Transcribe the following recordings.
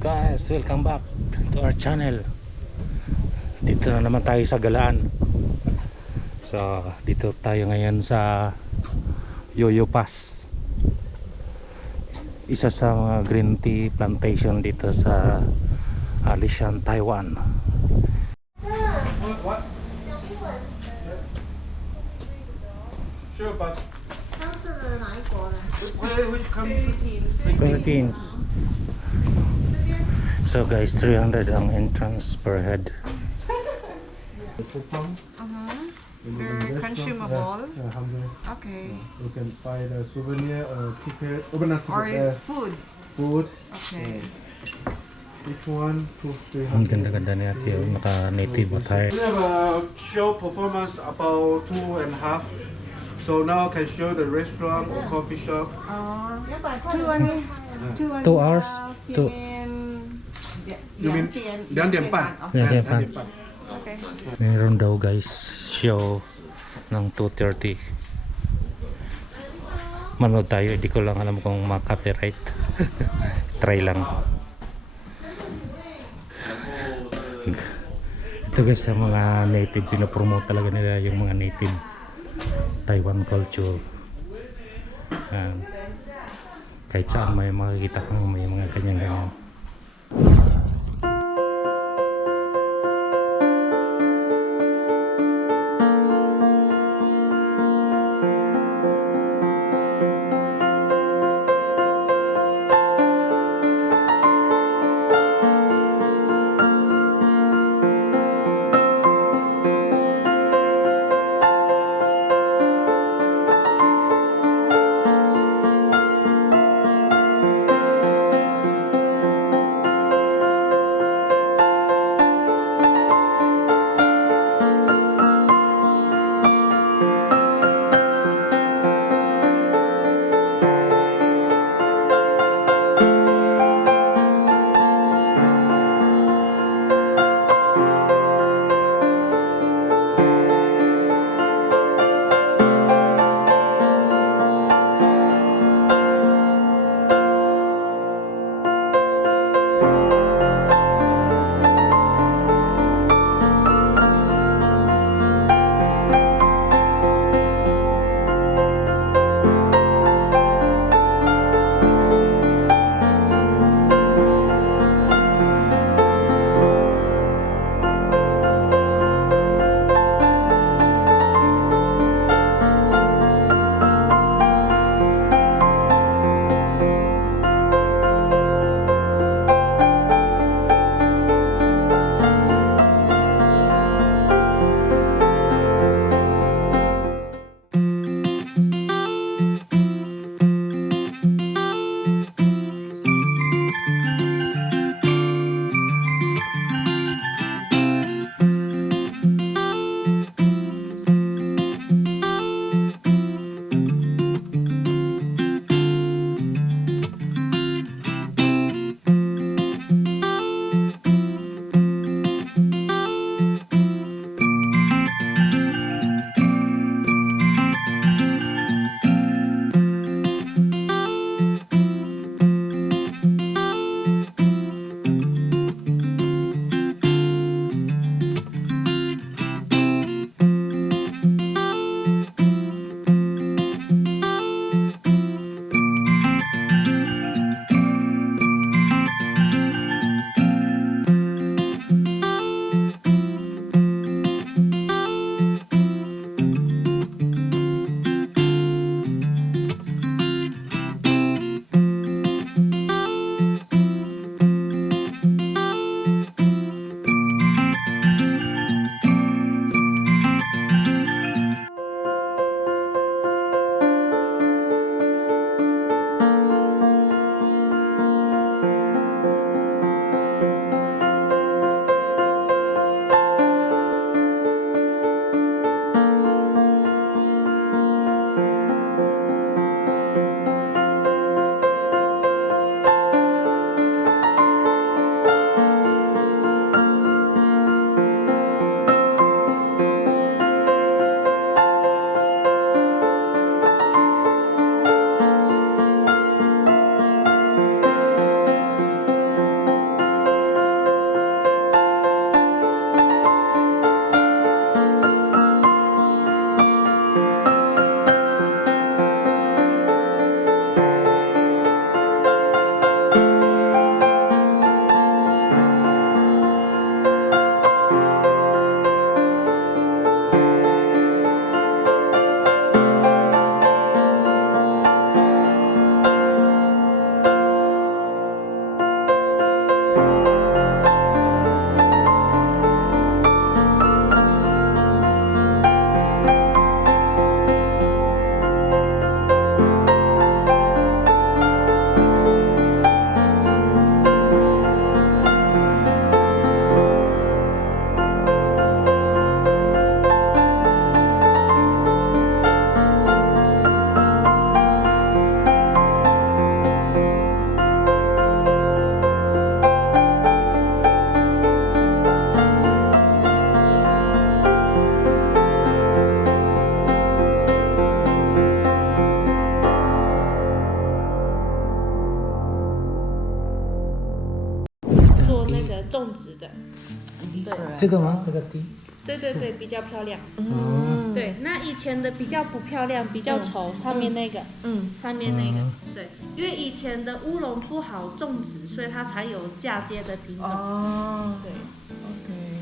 Guys, welcome back to our channel. Dito na naman tayo sa Galaan. So, dito tayo ngayon sa YUYUPAS, isa sa mga green tea plantation dito sa Alishan, Taiwan. What? Sure, but 他是哪一国的？ which country? Philippines. So guys, 300 ang entrance per head. They're consumable. Okay. You can buy the souvenir or ticket. Or food. Food. Okay. Each one, 200, 300. Ang ganda-ganda niya, naka-native attire. We have a show performance about 2.5. So now I can show the restaurant or coffee shop. 2 hours? You mean 2:30? Okay. Meron daw guys show ng 2:30. Manood tayo, hindi ko lang alam kung ma-copyright. Try lang. Ito guys, sa mga native, pinopromote talaga nila yung mga native Taiwan culture. Kahit saan may makikita kang may mga ganyan-ganyan. 个种植的。对，这个吗？这个地？对对对，比较漂亮。嗯，对，那以前的比较不漂亮，比较丑，上面那个，上面那个，对，因为以前的乌龙不好种植，所以它才有嫁接的品种。哦，对 okay.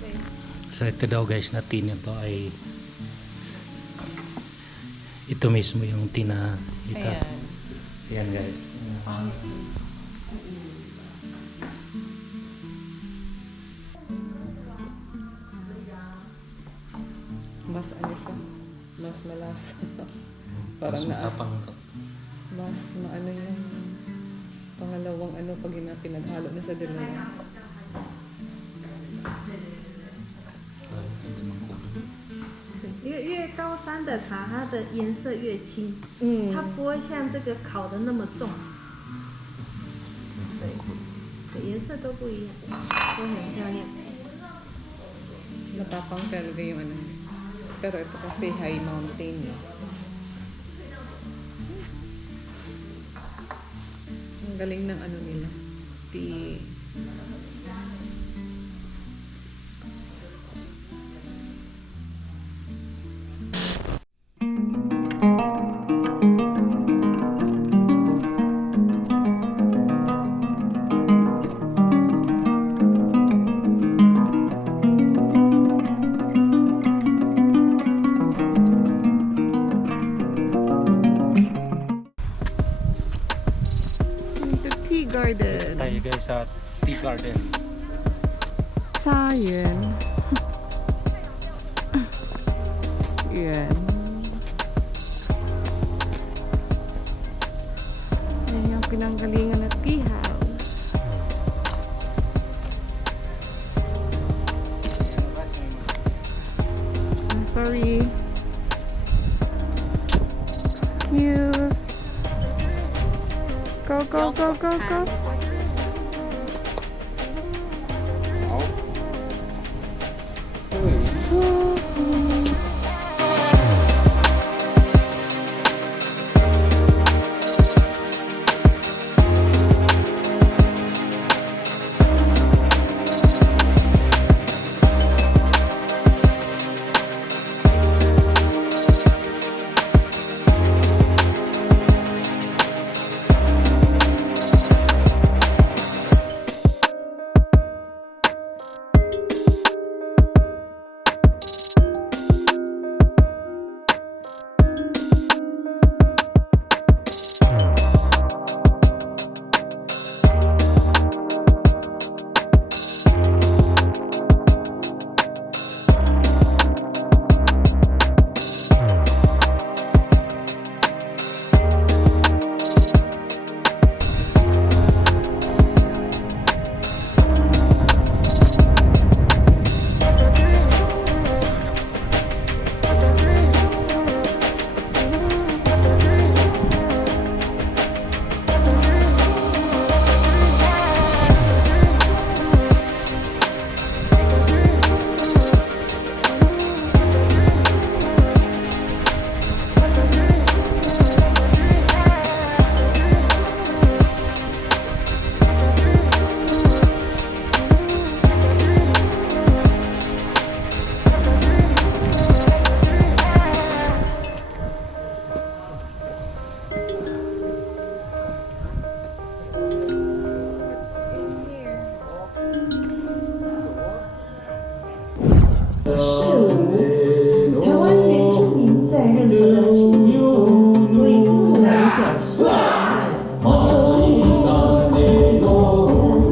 对。 So ito daw guys na tin ito ay ito mismo yung tina ito. Ayan. Ayan guys. Mas ano siya? Mas malasa. Parang Mas matapang. mas maano yung pangalawang ano pag pinaghalo na sa dalawa. 越高山的茶，它的颜色越清，它嗯，不会像这个烤的那么重。对，对，颜色都不一样，都很漂亮。 Natapang talaga yung ano. Pero ito kasi high mountain. Ang galing ng ano nila. The tea garden. Tayo guys sa tea garden. 茶园。园。Yan yung pinanggalingan na tea house. Sorry. Excuse. Go, go, go, go, go.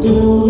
Do